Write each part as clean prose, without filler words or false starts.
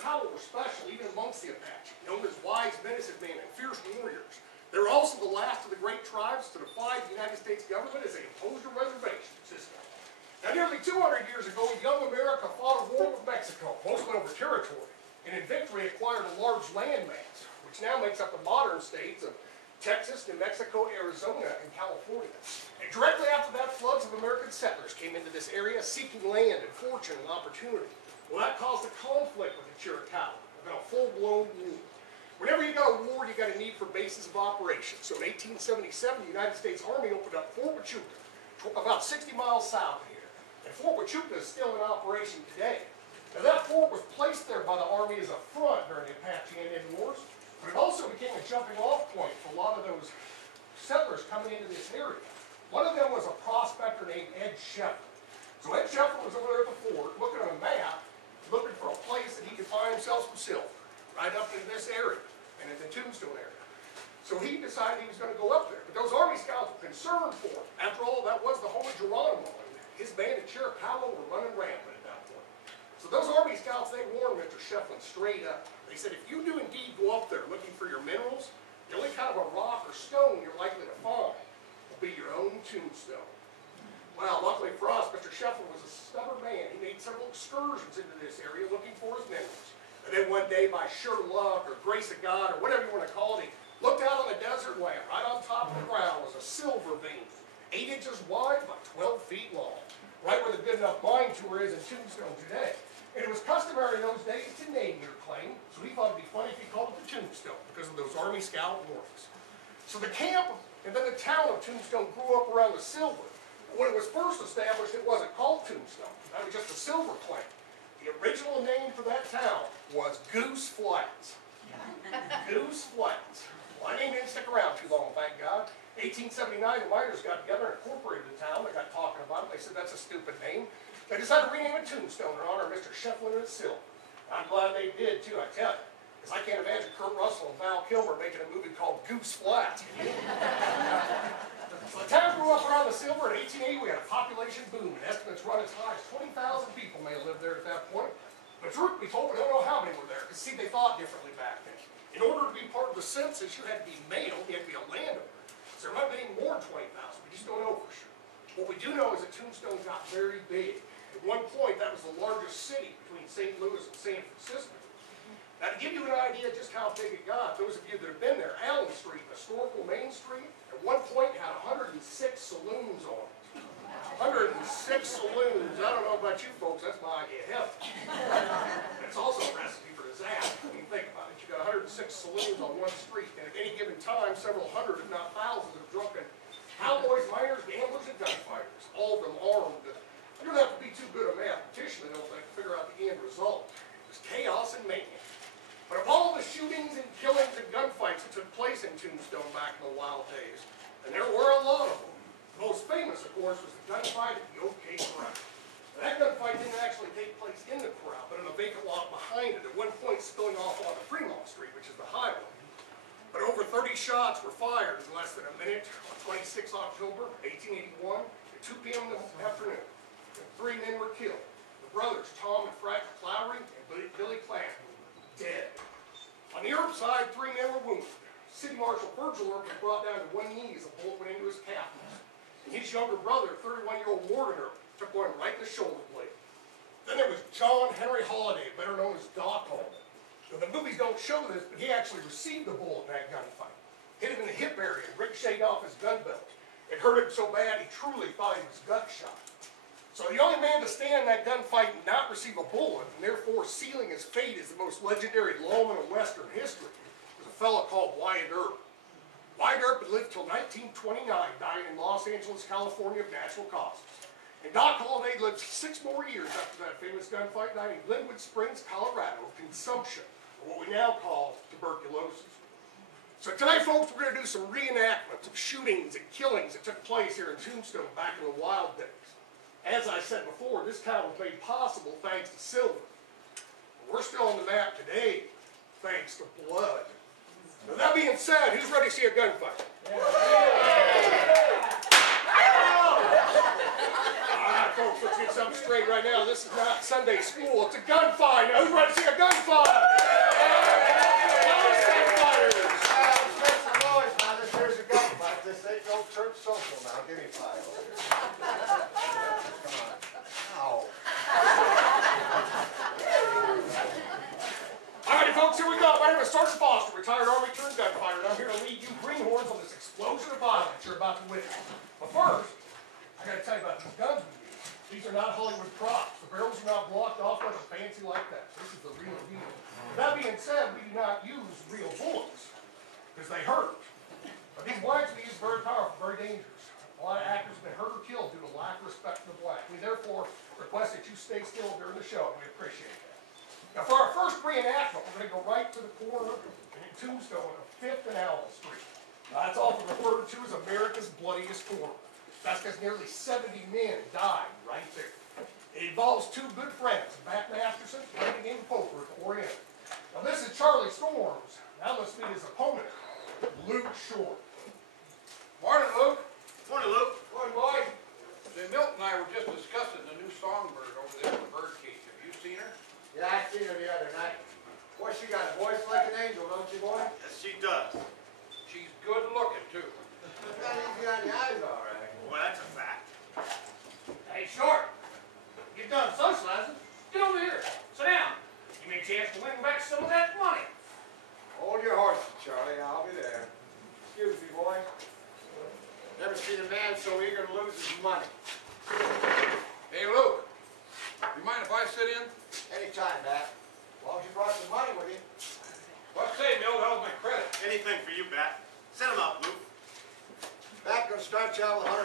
Chiricahua were special even amongst the Apache, known as wise medicine men and fierce warriors. They were also the last of the great tribes to defy the United States government as they imposed a reservation system. Now, nearly 200 years ago, young America fought a war with Mexico, mostly over territory, and in victory acquired a large landmass, which now makes up the modern states of Texas, New Mexico, Arizona, and California. And directly after that, floods of American settlers came into this area seeking land and fortune and opportunity. Well, that caused a conflict with the Chiricahua, about a full-blown war. Whenever you got a war, you got a need for bases of operations. So in 1877, the United States Army opened up Fort Huachuca, about 60 miles south of here. And Fort Huachuca is still in operation today. Now that fort was placed there by the Army as a front during the Apache Indian Wars, but it also became a jumping off point for a lot of those settlers coming into this area. One of them was a prospector named Ed Sheffer. So Ed Sheffer was over there at the fort, looking at a map, looking for a place that he could find himself some silver, right up in this area, and in the Tombstone area. So he decided he was going to go up there. But those Army scouts were concerned for him. After all, that was the home of Geronimo, and his band of Chiricahua were running rampant at that point. So those Army scouts, they warned Mr. Shefflin straight up. They said, if you do indeed go up there looking for your minerals, the only kind of a rock or stone you're likely to find will be your own tombstone. Well, luckily for us, Mr. Shefflin was a stubborn man. He made several excursions into this area looking for his minerals. And then one day, by sheer luck or grace of God or whatever you want to call it, he looked out on the desert land. Right on top of the ground was a silver vein, 8 inches wide by 12 feet long, right where the Good Enough Mine Tour is in Tombstone today. And it was customary in those days to name your claim, so he thought it'd be funny if he called it the Tombstone because of those Army Scout warnings. So the camp and then the town of Tombstone grew up around the silver. When it was first established, it wasn't called Tombstone. That was just a silver claim. The original name for that town was Goose Flats. Goose Flats. Well, that name didn't stick around too long, thank God. 1879, the miners got together and incorporated the town. They got talking about it. They said, that's a stupid name. They decided to rename it Tombstone in honor of Mr. Shefflin and Silver. I'm glad they did, too, I tell you. Because I can't imagine Kurt Russell and Val Kilmer making a movie called Goose Flats. So the town grew up around the silver. In 1880, we had a population boom, and estimates run as high as 20,000 people may have lived there at that point. But truth be told, we don't know how many were there, because see, they thought differently back then. In order to be part of the census, you had to be male, you had to be a landowner. So there might be more than 20,000, we just don't know for sure. What we do know is that Tombstone got very big. At one point, that was the largest city between St. Louis and San Francisco. Now, to give you an idea of just how big it got, those of you that have been there, Allen Street, historical Main Street, at one point had 106 saloons on it. 106 saloons. I don't know about you folks, that's my idea of heaven. It's also a recipe for disaster. I mean, think about it. You've got 106 saloons on one street, and at any given time, several hundred, if not thousands, of drunken cowboys, miners, gamblers, and gunfighters, all of them armed. You don't have to be too good a mathematician, I don't think, to figure out the end result. It was chaos and mayhem. But of all the shootings and killings and gunfights that took place in Tombstone back in the wild days, and there were a lot of them, the most famous, of course, was the gunfight at the OK Corral. Now, that gunfight didn't actually take place in the corral, but in a vacant lot behind it, at one point spilling off onto Fremont Street, which is the highway. But over 30 shots were fired in less than a minute on 26 October 1881 at 2 p.m. in the afternoon. And 3 men were killed. The brothers, Tom and Frank Clowry and Billy Clanton, dead. On the Earp side, 3 men were wounded. City Marshal Virgil Earp was brought down to one knee as a bullet went into his calf. And his younger brother, 31-year-old Morgan Earp, took one right in the shoulder blade. Then there was John Henry Holliday, better known as Doc Holliday. Now, the movies don't show this, but he actually received the bullet in that gunfight. Hit him in the hip area and ricocheted off his gun belt. It hurt him so bad he truly thought he was gut shot. So the only man to stand in that gunfight and not receive a bullet, and therefore sealing his fate as the most legendary lawman of Western history, was a fellow called Wyatt Earp. Wyatt Earp had lived till 1929, dying in Los Angeles, California of natural causes. And Doc Holliday lived 6 more years after that famous gunfight, dying in Glenwood Springs, Colorado, of consumption, or what we now call tuberculosis. So today, folks, we're going to do some reenactments of shootings and killings that took place here in Tombstone back in the wild days. As I said before, this town was made possible thanks to silver. We're still on the map today thanks to blood. Now, that being said, who's ready to see a gunfight? Yeah. All right, folks, let's get something started. demonstrate right now, this is not Sunday school, it's a gunfight. Now, who's ready to see a gunfight? This ain't no church social now. Give me 5 over here. Come on. Ow. Alrighty, folks, here we go. My name is Sergeant Foster, retired Army turned gunfighter, and I'm here to lead you greenhorns on this explosion of violence you're about to witness. But first, I gotta tell you about these guns we use. These are not Hollywood props. The barrels are not blocked off like a fancy like that. This is the real deal. That being said, we do not use real bullets, because they hurt. But these blanks we use are very powerful, very dangerous. A lot of actors have been hurt or killed due to lack of respect for the blank. We therefore request that you stay still during the show. We appreciate that. Now for our first reenactment, we're going to go right to the corner in Tombstone of 5th and Allen Street. Now, that's often referred to as America's bloodiest corner. That's because nearly 70 men died right there. It involves 2 good friends, Matt Masterson, playing the game of poker at the Orient. Now this is Charlie Storms. Now let's meet his opponent, Luke Short. Morning, Luke. Morning, Luke. Morning, boy. Say, Milton and I were just discussing the new songbird over there in the bird cage. Have you seen her? Yeah, I seen her the other night. Boy, she got a voice like an angel, don't you, boy? Yes, she does. She's good looking, too. She's not easy on the eyes, all right. Well, that's a fact. Hey, Short, get done socializing. Get over here. Sit down. Give me a chance to win back some of that money. Hold your horses, Charlie. I'll be there. Excuse me, boy. Never seen a man so eager to lose his money. Hey, Luke. You mind if I sit in? Anytime, Bat. As long as you brought some money with you. What say, Milt? How's my credit? Anything for you, Bat. Set him up, Luke. Bat gonna start you out with $100.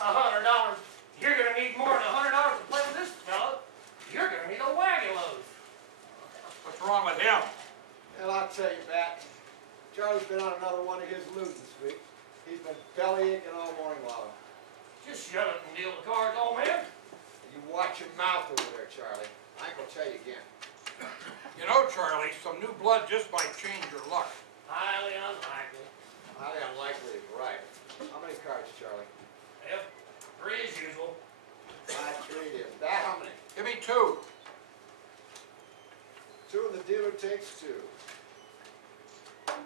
$100. You're gonna need more than $100 to play with this fella. You're gonna need a wagon load. What's wrong with him? Well, I'll tell you, Bat. Charlie's been on another one of his loses this week. He's been belly aching all morning long. Just shut up and deal the cards, old man. You watch your mouth over there, Charlie. I ain't gonna tell you again. You know, Charlie, some new blood just might change your luck. Highly unlikely. Highly unlikely is right. How many cards, Charlie? Yep, 3 as usual. 3 it is. Bat, how many? Give me 2. 2 and the dealer takes 2.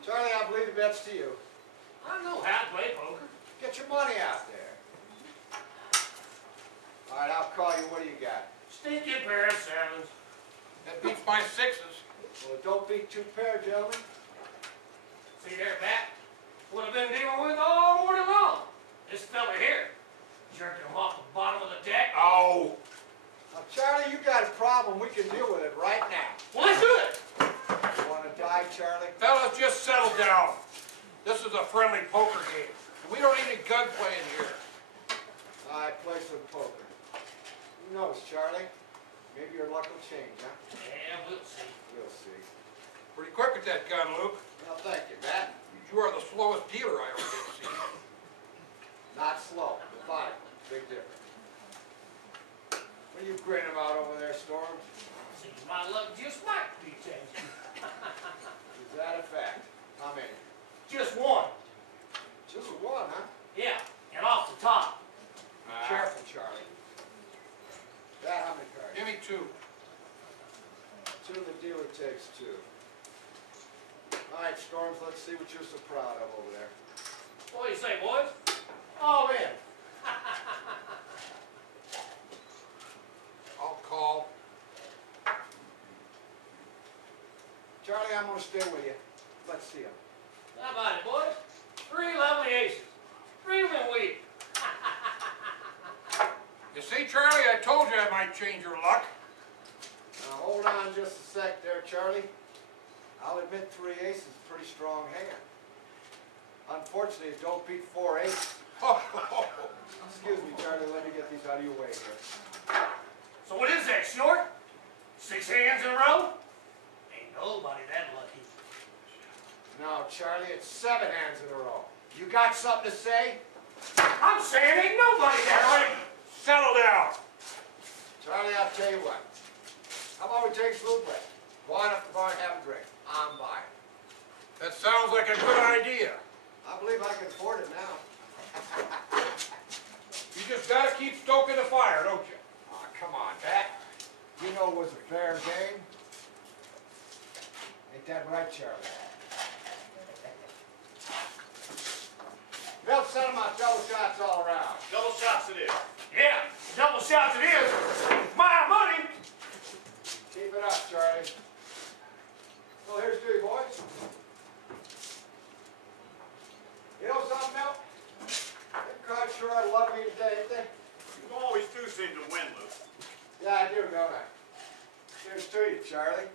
Charlie, I believe the bet's to you. I know how to play poker. Get your money out there. All right, I'll call you. What do you got? Stinky pair of 7s. That beats my 6s. Well, don't beat 2 pair, gentlemen. See there, Bat? What I've been dealing with all morning long. This fella here. Jerking him off the bottom of the deck. Oh. Now, Charlie, you got a problem. We can deal with it right now. Well, let's do it. You want to die, Charlie? Fellas, just settle down. This is a friendly poker game. We don't need any gunplay in here. All right, play some poker. Who knows, Charlie? Maybe your luck will change, huh? Yeah, we'll see. We'll see. Pretty quick with that gun, Luke. Well, thank you, Bat. You are the slowest dealer I ever did see. Not slow, methodical. Big difference. What are you grinning about over there, Storm? Seems my luck just might be changing. Is that a fact? How many? Just 1. Just 1, huh? Yeah, and off the top. Be careful, Charlie. Bat, how many cards? Give me 2. 2 and the dealer takes 2. All right, Storms, let's see what you're so proud of over there. What do you say, boys? All in. I'll call. Charlie, I'm going to stay with you. Let's see him. How about it, boys? 3 lovely aces. 3 of them weak. You see, Charlie, I told you I might change your luck. Now, hold on just a sec there, Charlie. I'll admit 3 aces is a pretty strong hand. Unfortunately, it don't beat 4 aces. Excuse me, Charlie, let me get these out of your way here. So what is that, Short? 6 hands in a row? Ain't nobody that lucky. No, Charlie, it's 7 hands in a row. You got something to say? I'm saying ain't nobody that lucky. Settle down. Charlie, I'll tell you what. How about we take a little break? Go on up to the bar and have a drink. I'm buying. That sounds like a good idea. I believe I can afford it now. You just gotta keep stoking the fire. know was a fair game. Ain't that right, Charlie? Bill, set 'em up, double shots all around. Double shots it is. Yeah, double shots it is. It's my money. Keep it up, Charlie. Well, here's to you, boys. You know something, Bill? Them crowd sure I love me today, ain't they? You always do seem to win, Luke. Yeah, I do, don't I? Cheers to you, Charlie.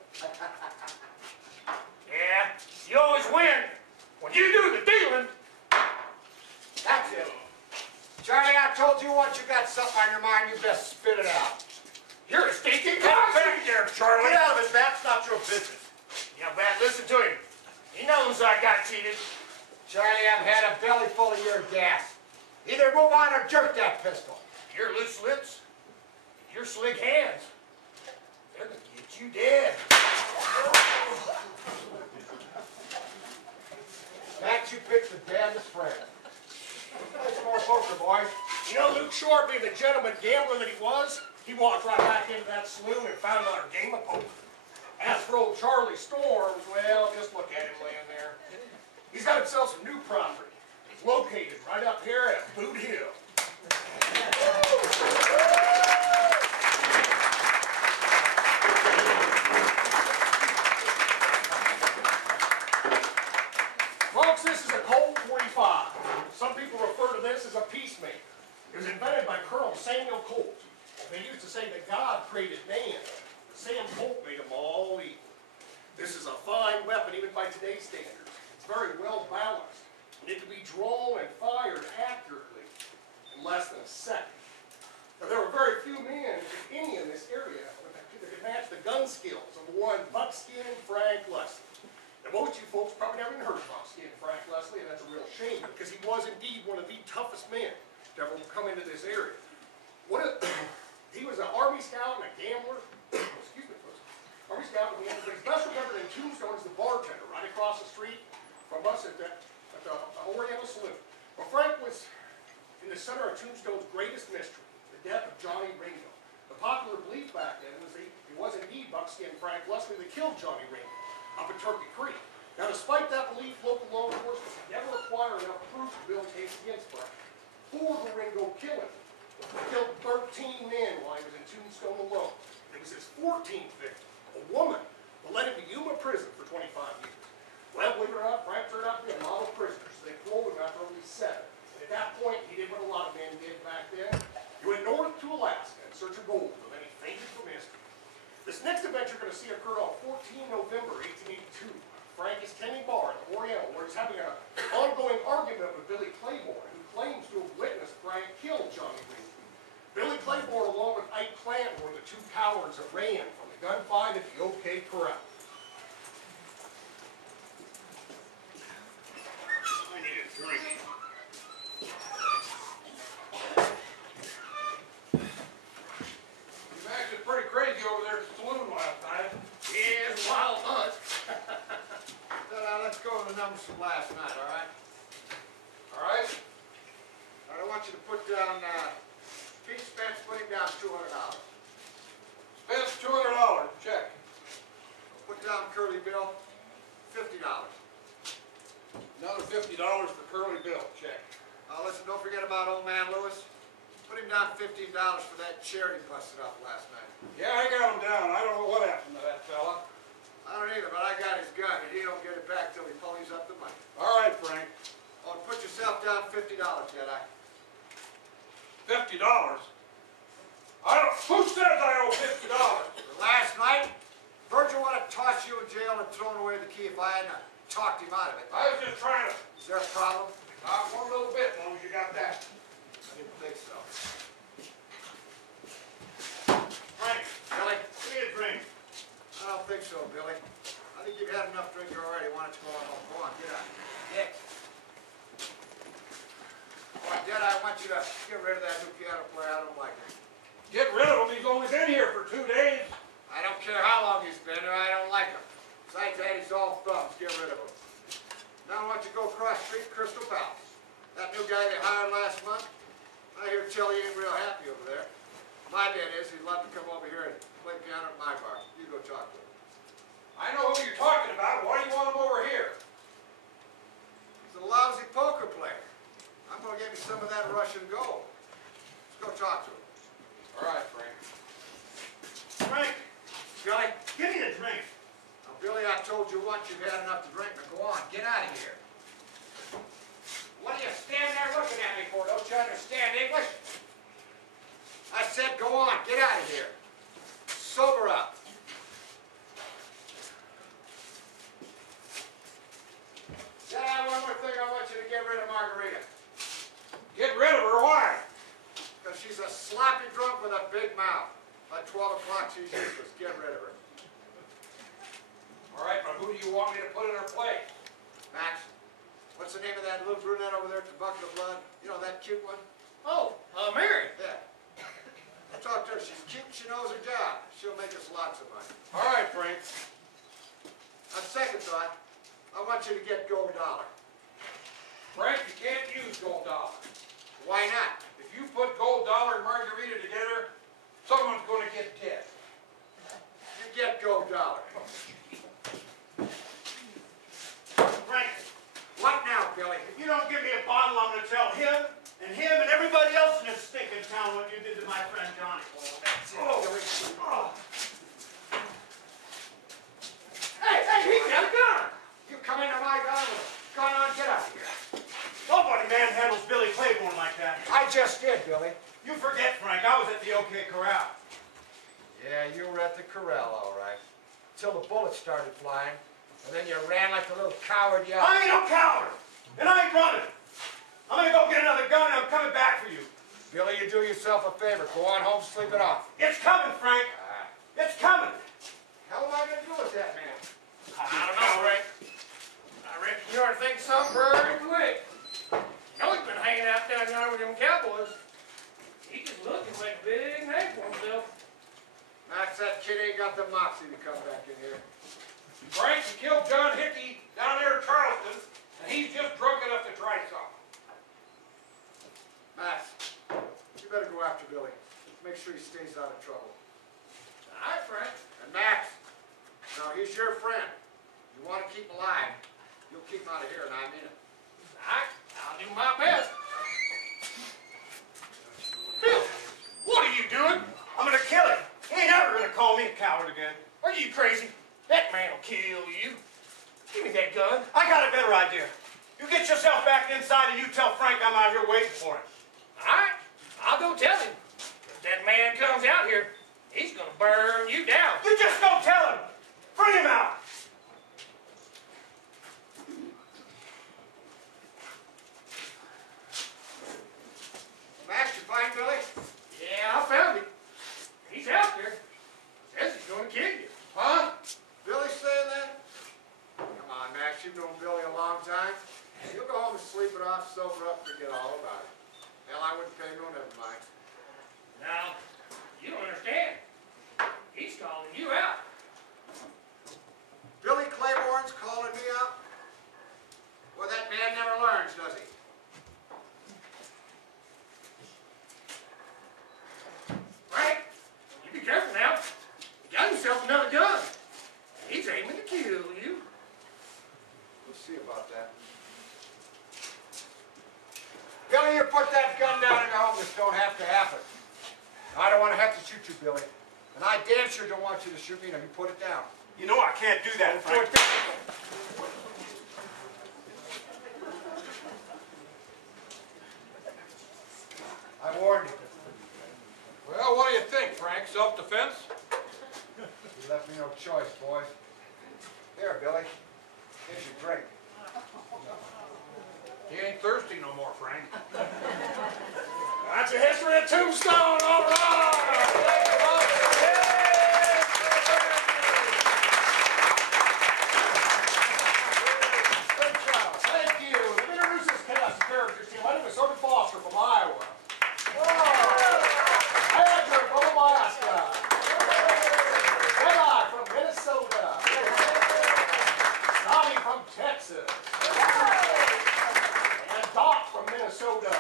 Yeah, you always win when you do the dealing. That's it. Charlie, I told you once you got something on your mind, you best spit it out. You're a stinking cock back there, Charlie. Get out of it, Matt. It's not your business. Yeah, Bat, listen to him. He knows I got cheated. Charlie, I've had a belly full of your gas. Either move on or jerk that pistol. Your loose lips, your slick hands, they're gonna get you dead. Matt, you picked the damnedest friend. Play some more poker, boys. You know, Luke Short, being the gentleman gambler that he was, he walked right back into that saloon and found another game of poker. As for old Charlie Storms, well, just look at him laying there. He's got himself some new property. It's located right up here at Boot Hill. Folks, this is a Colt 45. Some people refer to this as a peacemaker. It was invented by Colonel Samuel Colt. They used to say that God created man, but Sam Colt made them all equal. This is a fine weapon even by today's standards. It's very well balanced, and it can be drawn and fired accurately in less than a second. Now, there were very few men, if any, in this area that could match the gun skills of one Buckskin Frank Leslie. Now, most of you folks probably never even heard of Buckskin Frank Leslie, and that's a real shame because he was indeed one of the toughest men to ever come into this area. He was an Army Scout and a gambler. Excuse me, folks. Army Scout and a gambler, but he's best remembered in Tombstone as the bartender right across the street from us at the Oriental Saloon. Well, Frank was in the center of Tombstone's greatest mystery, the death of Johnny Ringo. The popular belief back then was that it was indeed Buckskin Frank Leslie that killed Johnny Ringo up at Turkey Creek. Now, despite that belief, local law enforcement could never acquire enough proof to build a case against Frank for the Ringo killing. He killed 13 men while he was in Tombstone alone. It was his 14th victim, a woman, that led him to Yuma prison for 25 years. Well, believe it or not, Frank turned out to be a model prisoner, so they paroled him after only 7. And at that point, he did what a lot of men did back then. He went north to Alaska in search of gold, but then he fainted from history. This next event you're going to see occurred on 14 November 1882. Frank is tending bar at the Oriental, where he's having an ongoing argument with Billy Claiborne, who claims to have witnessed Frank kill Johnny Ringo. Billy Claiborne, along with Ike Clanton, were the two cowards that ran from the gunfight at the OK Corral. I need a drink. You acted pretty crazy over there at the saloon last night. Yeah, it's a wild hunt. Let's go over the numbers from last night, all right? All right? All right, I want you to put down, Pete Spence, put him down $200. Spence, $200, check. Put down Curly Bill, $50. Another $50 for Curly Bill, check. Listen, don't forget about old man Lewis. Put him down $15 for that chair he busted up last night. Yeah, I got him down. I don't know what happened to that fella. I don't either, but I got his gun, and he don't get it back till he ponies up the money. All right, Frank. Oh, and put yourself down $50, Jedi. $50? I don't, who says I owe $50? Last night, Virgil would have tossed you in jail and thrown away the key if I hadn't talked him out of it. I was just trying to, Is there a problem? one little bit, as long as you got that. I didn't think so. Frank, Billy, give me a drink. I don't think so, Billy. I think you've had enough drink already. Why don't you go on home? Go on, get out. Get. All right, Dad, I want you to get rid of that new piano player. I don't like it. Get rid of him, he's only been here for 2 days. I don't care how long he's been there. I don't like him. Besides that, he's all thumbs. Get rid of him. Now I want you to go across the street to Crystal Palace. That new guy they hired last month, I hear tell he ain't real happy over there. My bet is he'd love to come over here and play piano at my bar. You go talk to him. I know who you're talking about. Why do you want him over here? He's a lousy poker player. I'm going to get me some of that Russian gold. Let's go talk to him. All right, Frank. Frank, Billy, give me a drink. Now, Billy, I told you once you've had enough to drink. Now, go on. Get out of here. what are you standing there looking at me for? Don't you understand English? I said go on. Get out of here. Sober up. Yeah, one more thing. I want you to get rid of Margarita. Get rid of her, why? Because she's a sloppy drunk with a big mouth. By 12 o'clock, she's useless. Get rid of her. All right, but who do you want me to put in her place? Max, what's the name of that little brunette over there at the bucket of blood? You know, that cute one? Oh, Mary. Yeah. I talked to her. She's cute. She knows her job. She'll make us lots of money. All right, Frank. On second thought, I want you to get gold dollar. Frank, you can't use gold dollar. Why not? If you put gold dollar and margarita together, someone's going to get dead. You get gold dollar. Frank, What now, Billy? if you don't give me a bottle, I'm going to tell him and everybody else in this stinking town what you did to my friend Johnny. That's it, Billy. Hey, he's got a gun. You come into my gun with a gun on. Get out of here. Nobody manhandles Billy Claiborne like that. I just did, Billy. You forget, Frank, I was at the OK Corral. Yeah, you were at the corral, all right. Till the bullets started flying. And then you ran like a little coward, you. I ain't no coward, and I ain't running. I'm going to go get another gun, and I'm coming back for you. Billy, you do yourself a favor. Go on home, sleep it off. It's coming, Frank. It's coming. Hell am I going to do with that man? I don't know, Frank. I reckon you ought to think something very quick. You know he's been hanging out down yonder with them cowboys. He's just looking to make a big name for himself. Max, that kid ain't got the moxie to come back in here. Frank, you killed John Hickey down there in Charleston, and he's just drunk enough to try something. Max, you better go after Billy. Make sure he stays out of trouble. All right, Frank. And Max, now he's your friend. You want to keep him alive, you'll keep him out of here, and I mean it. All right, I'll do my best. Bill, what are you doing? I'm going to kill him. He ain't ever going to call me a coward again. Are you crazy? That man will kill you. Give me that gun. I got a better idea. You get yourself back inside and you tell Frank I'm out here waiting for him. All right, I'll go tell him. If that man comes out here, he's gonna burn you down. You just go tell him. Bring him out. Max, you find Billy? Yeah, I found him. He's out there. Says he's gonna kill you. Huh? Billy saying that? Come on, Max, you've known Billy a long time. You'll go home and sleep it off, sober up, forget all about it. Hell, I wouldn't pay no, never mind. Now, you don't understand. He's calling you out. Billy Claiborne's calling me out? Well, that man never learns, does he? Frank, you be careful now. He got himself another gun. He's aiming to kill you. We'll see about that. Billy, you put that gun down and go home. This don't have to happen. I don't want to have to shoot you, Billy. And I damn sure don't want you to shoot me. Now, you put it down. You know I can't do that, Frank. I warned you. Well, what do you think, Frank? Self-defense? You left me no choice, boys. Here, Billy. Here's your drink. He ain't thirsty no more, Frank. That's the history of Tombstone, all right! Good job. Thank you. Let me introduce this cast of characters to you. My name is Sergeant Foster from Iowa. Edgar from Alaska. Eli from Minnesota. Tommy from Texas. And Doc from Minnesota.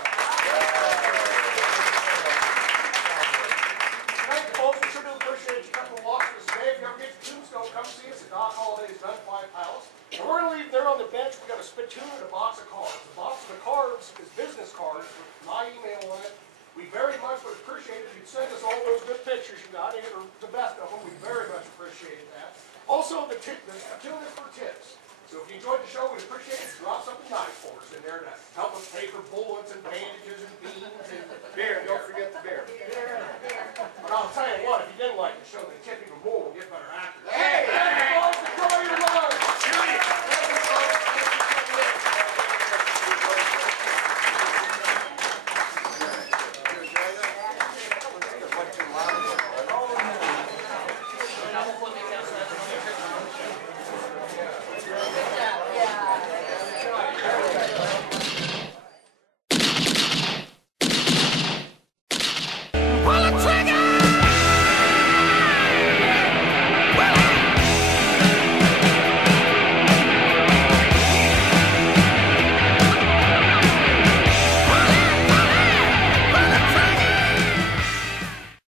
tune is for tips. So if you enjoyed the show, we'd appreciate it. Drop something nice for us in there to